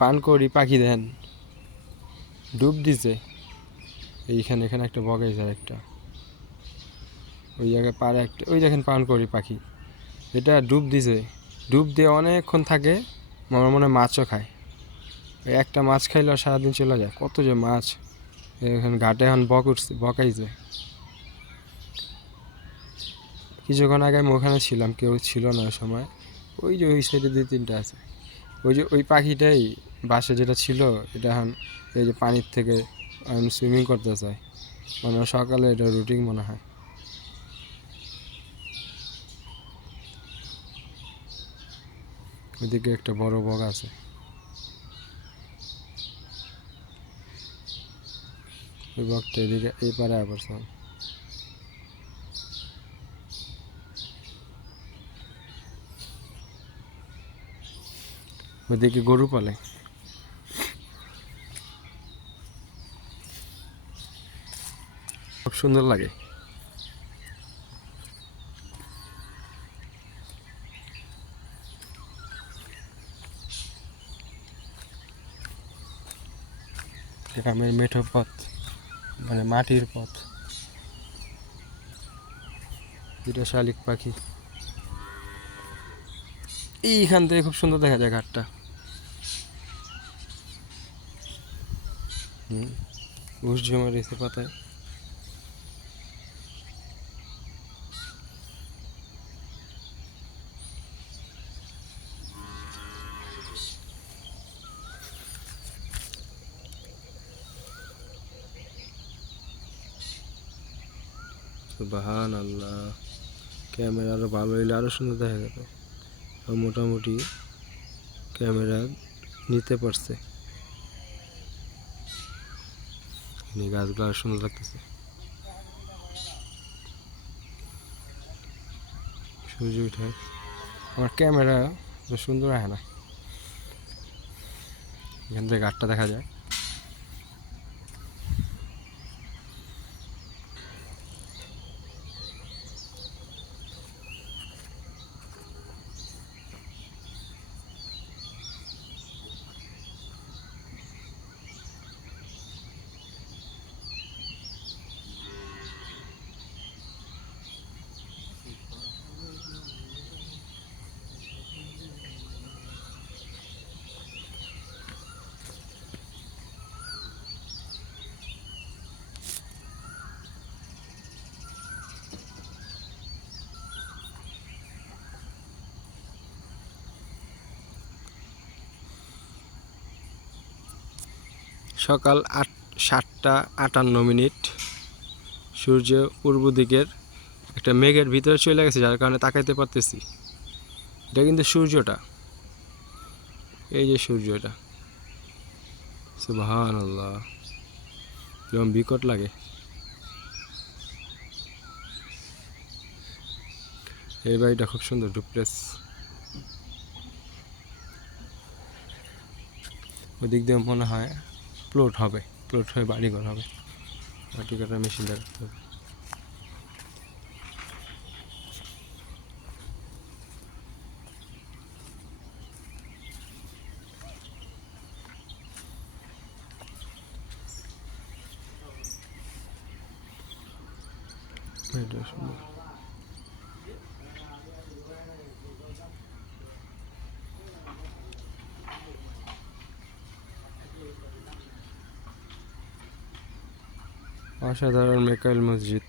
পানকৌড়ি পাখি দেন ডুব দিছে এইখানে, এখানে একটা বগাইছে একটা, ওই জায়গায় পারে একটা, ওই দেখেন পানকৌড়ি পাখি, এটা ডুব দিছে, ডুব দিয়ে অনেকক্ষণ থাকে, আমার মনে হয় মাছও খায়। ওই একটা মাছ খাইলে সারাদিন চলে যায়, কত যে মাছ। এখানে ঘাটে এখন বক উঠছে, বকাইছে। কিছুক্ষণ আগে আমি ওখানে ছিলাম, কেউ ছিল না ওই সময়। ওই যে ওই সাইডে 2-3টা আছে, ওই যে ওই পাখিটাই বাসে যেটা ছিল, এটা এখন এই যে পানির থেকে সুইমিং করতে চায়, মানে সকালে এটা রুটিন মনে হয়। ওইদিকে একটা বড় বগ আছে, ওই বগটা এদিকে এই পারে আবার। ওইদিকে গরু পালে, খুব সুন্দর লাগে। গ্রামের মেঠো পথ, মানে মাটির পথ। দুটা শালিক পাখি, এইখান থেকে খুব সুন্দর দেখা যায় ঘাটটা। ঘুষ জমা রয়েছে পাতায়। সুবহানাল্লাহ, ক্যামেরা আরো ভালো হইলে আরো সুন্দর দেখা যেত। মোটামুটি ক্যামেরা নিতে পারছে, গাছগুলো আরো সুন্দর লাগতেছে। সূর্য উঠে, আমার ক্যামেরা সুন্দর আসে না, এখান থেকে ঘাটটা দেখা যায়। সকাল 7:58, সূর্য পূর্ব দিকের একটা মেঘের ভিতরে চলে গেছে, যার কারণে তাকাইতে পারতেছি। এটা কিন্তু সূর্যটা, এই যে সূর্যটা, সুবহানাল্লাহ, যেমন বিকট লাগে। এই বাড়িটা খুব সুন্দর, ডুপ্লেক্স। ওদিক দিয়ে মনে হয় প্লট হবে, প্লট হয়ে বাড়িঘর হবে। মাটি কাটার মেশিন দেখাতে হবে। এটা সুন্দর। অসাধারণ মেকাইল মসজিদ।